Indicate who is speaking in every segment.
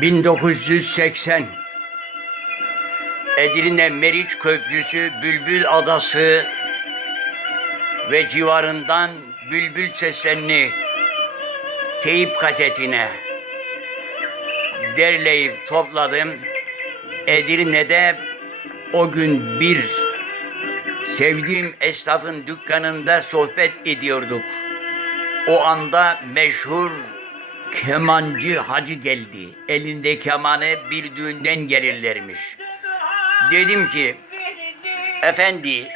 Speaker 1: 1980 Edirne Meriç Köprüsü Bülbül Adası ve civarından bülbül seslerini teyip kasetine derleyip topladım. Edirne'de o gün bir sevdiğim esnafın dükkanında sohbet ediyorduk. O anda meşhur kemancı hacı geldi. Elinde kemanı bir düğünden gelirlermiş. Dedim ki, efendi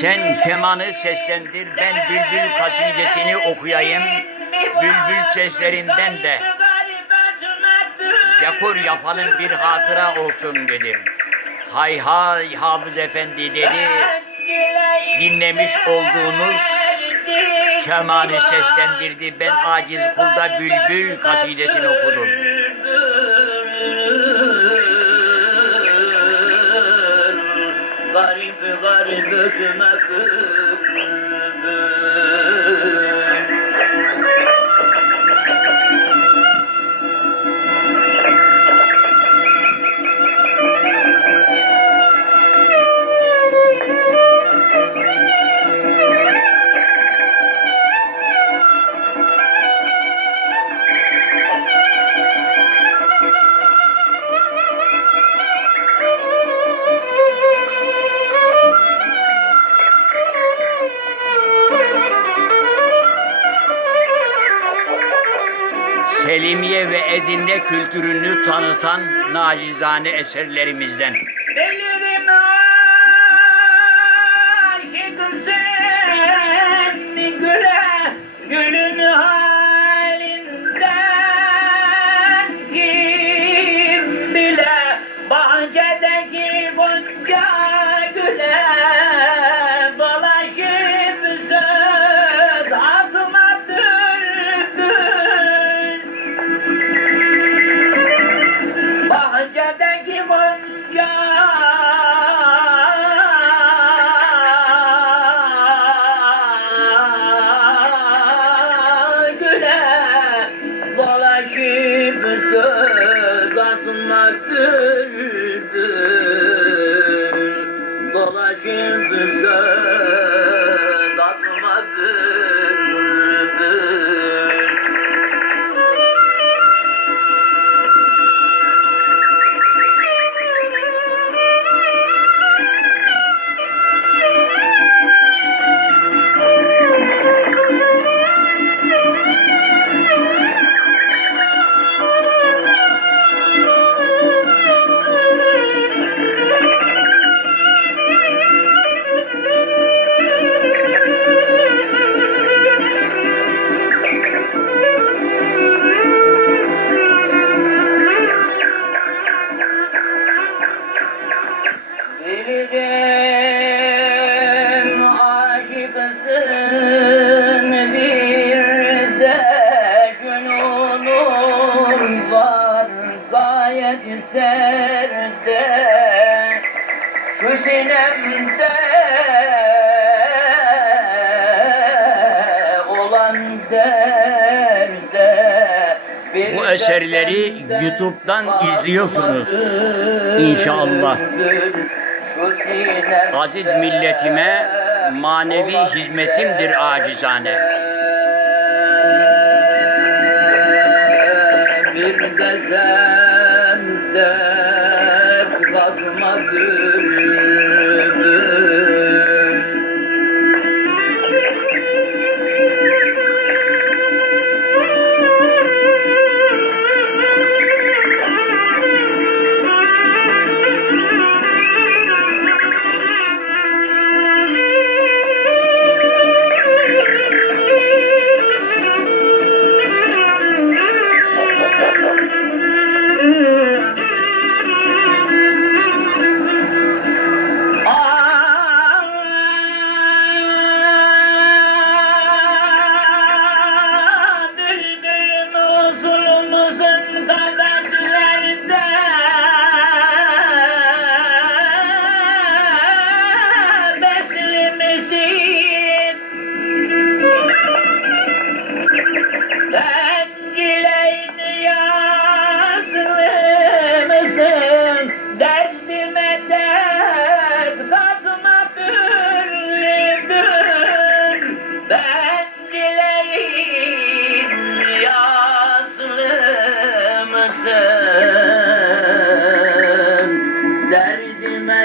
Speaker 1: sen kemanı seslendir, ben bülbül kasidesini okuyayım. Bülbül seslerinden de dekor yapalım bir hatıra olsun dedim. Hay hay Hafız Efendi dedi. Dinlemiş olduğunuz kemanı seslendirdi. Ben aciz kulda bülbül kasidesini okudum.
Speaker 2: Garip garip ötüme
Speaker 1: Edirne kültürünü tanıtan nacizane eserlerimizden.
Speaker 2: Delirim skins and dust. Gayet serde şu sinemde olan derde
Speaker 1: Bu eserleri YouTube'dan izliyorsunuz inşallah. Aziz milletime manevi hizmetimdir acizane.
Speaker 2: Bir sen dert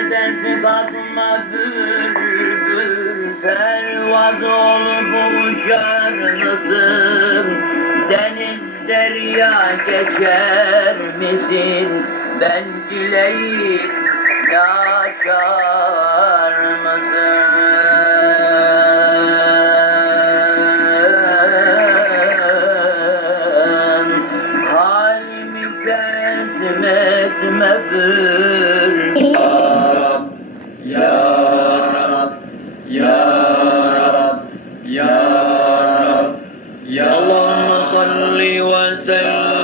Speaker 2: bakmadın Bakma bülbül pervaz olup uçar mısın? Deniz derya geçer misin? Ben dileyim yaşar mısın? Halimi Ya Rab
Speaker 3: Ya Rab Ya Rab Ya Allahumma salli wa sallim.